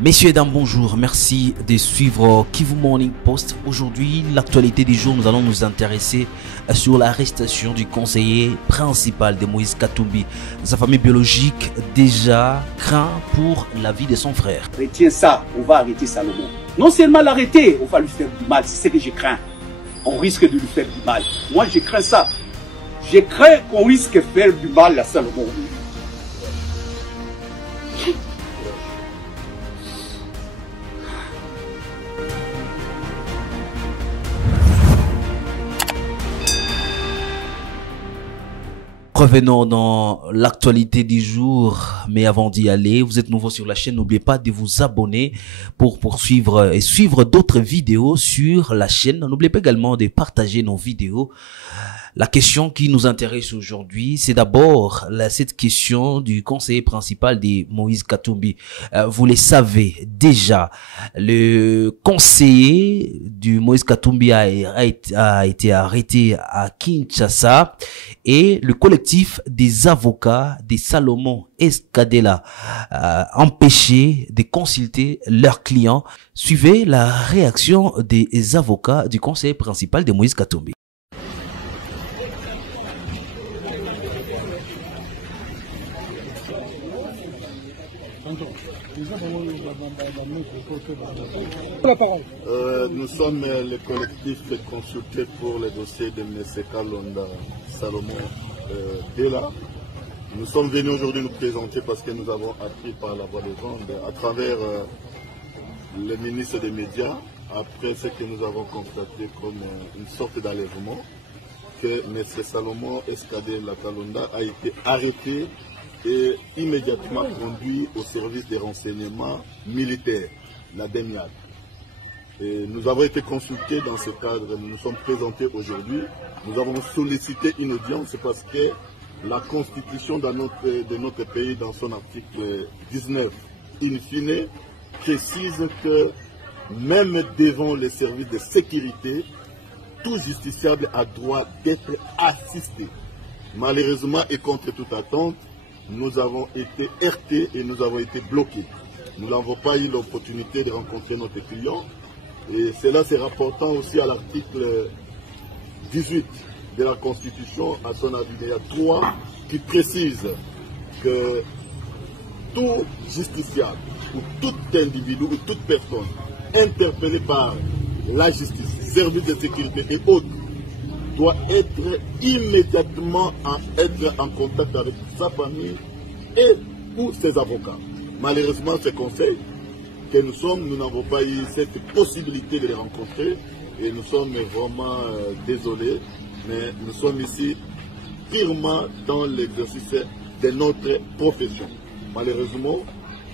Messieurs et dames, bonjour. Merci de suivre Kivu Morning Post. Aujourd'hui, l'actualité du jour, nous allons nous intéresser sur l'arrestation du conseiller principal de Moïse Katumbi. Sa famille biologique déjà craint pour la vie de son frère. Retiens ça, on va arrêter Salomon. Non seulement l'arrêter, on va lui faire du mal. C'est ce que je crains. On risque de lui faire du mal. Moi, je crains ça. Je crains qu'on risque de faire du mal à Salomon. Revenons dans l'actualité du jour, mais avant d'y aller, vous êtes nouveau sur la chaîne, n'oubliez pas de vous abonner pour poursuivre et suivre d'autres vidéos sur la chaîne. N'oubliez pas également de partager nos vidéos. La question qui nous intéresse aujourd'hui, c'est d'abord cette question du conseiller principal de Moïse Katumbi. Vous le savez déjà, le conseiller du Moïse Katumbi a été arrêté à Kinshasa et le collectif des avocats de Salomon Escadela empêché de consulter leurs clients. Suivez la réaction des avocats du conseiller principal de Moïse Katumbi. Nous sommes les collectifs consultés pour le dossier de M. Kalonda Salomon Dela. Nous sommes venus aujourd'hui nous présenter parce que nous avons appris par la voie des ondes à travers le ministre des Médias, après ce que nous avons constaté comme une sorte d'enlèvement, que M. Salomon Escadela Kalonda a été arrêté et immédiatement conduit au service des renseignements militaires, la DEMIAD. Nous avons été consultés dans ce cadre, nous nous sommes présentés aujourd'hui. Nous avons sollicité une audience parce que la constitution de notre pays, dans son article 19, in fine, précise que même devant les services de sécurité, tout justiciable a droit d'être assisté. Malheureusement et contre toute attente, nous avons été heurtés et nous avons été bloqués. Nous n'avons pas eu l'opportunité de rencontrer notre client. Et cela se rapportant aussi à l'article 18 de la Constitution, à son alinéa 3, qui précise que tout justiciable ou tout individu ou toute personne interpellée par la justice, service de sécurité et autres, doit être immédiatement en contact avec sa famille et ou ses avocats. Malheureusement, ce conseil que nous n'avons pas eu cette possibilité de les rencontrer et nous sommes vraiment désolés, mais nous sommes ici purement dans l'exercice de notre profession. Malheureusement,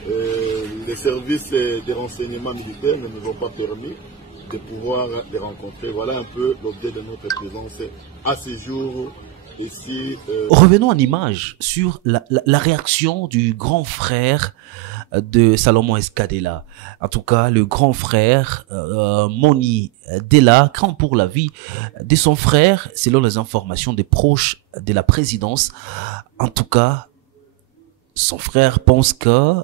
les services de renseignement militaire ne nous ont pas permis de pouvoir les rencontrer. Voilà un peu l'objet de notre présence à ce jour ici. Revenons en image sur la réaction du grand frère de Salomon Escadela. En tout cas, le grand frère Moni Dela craint pour la vie de son frère, selon les informations des proches de la présidence. En tout cas, son frère pense que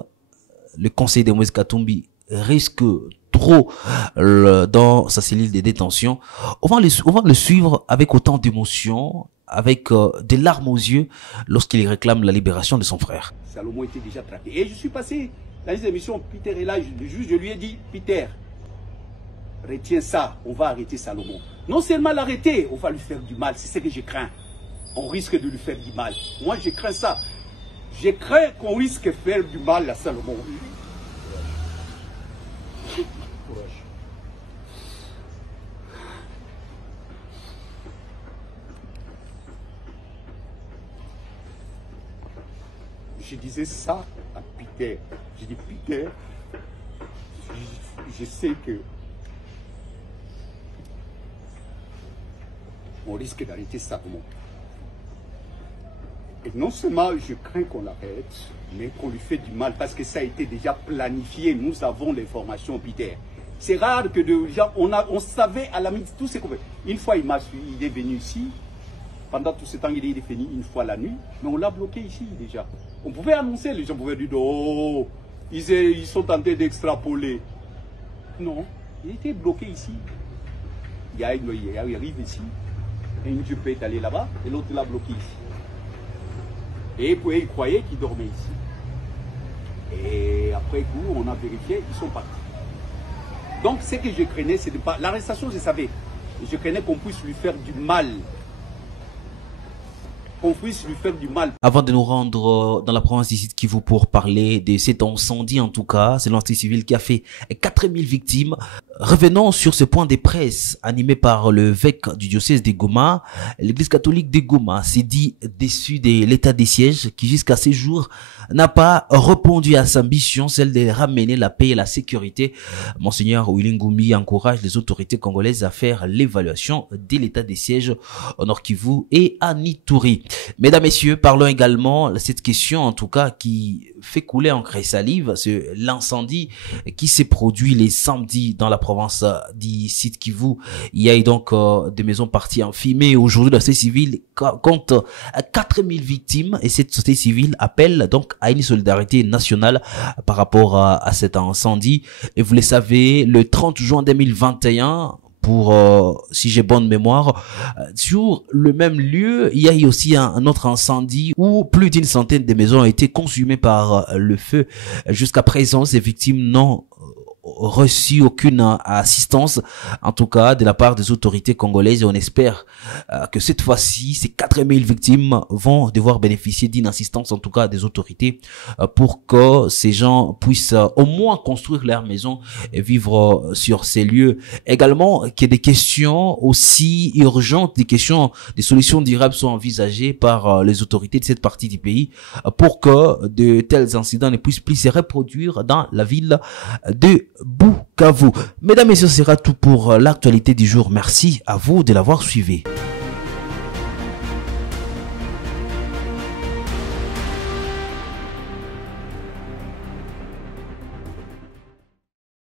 le conseil de Moïse Katumbi risque trop dans sa cellule de détention. On va le suivre avec autant d'émotion, avec des larmes aux yeux lorsqu'il réclame la libération de son frère. Salomon était déjà traqué. Et je suis passé dans les émissions, Peter est là, je lui ai dit, Peter, retiens ça, on va arrêter Salomon. Non seulement l'arrêter, on va lui faire du mal, c'est ce que je crains. On risque de lui faire du mal. Moi, je crains ça. Je crains qu'on risque de faire du mal à Salomon. Je disais ça à Peter. Je dis, Peter, je sais que on risque d'arrêter Salomon. Et non seulement je crains qu'on l'arrête, mais qu'on lui fait du mal parce que ça a été déjà planifié. Nous avons l'information, Peter. C'est rare que on savait à la minute tout ce qu'on fait. Une fois, il est venu ici. Pendant tout ce temps, il est venu une fois la nuit. Mais on l'a bloqué ici déjà. On pouvait annoncer, les gens pouvaient dire, oh, ils sont tentés d'extrapoler. Non, il était bloqué ici. Il arrive ici. Et une Dieu peut aller là-bas et l'autre l'a bloqué ici. Et puis ils croyaient qu'ils dormaient ici. Et après coup, on a vérifié, ils sont partis. Donc ce que je craignais, c'est de pas. L'arrestation, je savais. Je craignais qu'on puisse lui faire du mal. Qu'on puisse lui faire du mal. Avant de nous rendre dans la province du Sud Kivu pour parler de cet incendie, en tout cas, c'est l'entité civile qui a fait 4000 victimes. Revenons sur ce point de presse animé par l'évêque du diocèse de Goma. L'église catholique de Goma s'est dit déçue de l'état des sièges qui jusqu'à ce jour n'a pas répondu à sa mission, celle de ramener la paix et la sécurité. Monseigneur Willy Ngumi encourage les autorités congolaises à faire l'évaluation de l'état des sièges au Nord Kivu et à Ituri. Mesdames, Messieurs, parlons également de cette question, en tout cas, qui fait couler encre et salive, c'est l'incendie qui s'est produit les samedis dans la province du Sud Kivu. Il y a eu donc des maisons parties en fumée. Aujourd'hui, la société civile compte 4000 victimes et cette société civile appelle donc à une solidarité nationale par rapport à cet incendie. Et vous le savez, le 30 juin 2021, pour si j'ai bonne mémoire, sur le même lieu, il y a eu aussi un autre incendie où plus d'une centaine de maisons ont été consumées par le feu. Jusqu'à présent, ces victimes n'ont reçu aucune assistance, en tout cas de la part des autorités congolaises, et on espère que cette fois-ci, ces 4000 victimes vont devoir bénéficier d'une assistance, en tout cas des autorités, pour que ces gens puissent au moins construire leur maison et vivre sur ces lieux. Également, qu'il y ait des questions aussi urgentes, des questions, des solutions durables soient envisagées par les autorités de cette partie du pays pour que de tels incidents ne puissent plus se reproduire dans la ville de Bukavu. Mesdames et messieurs, ce sera tout pour l'actualité du jour. Merci à vous de l'avoir suivi.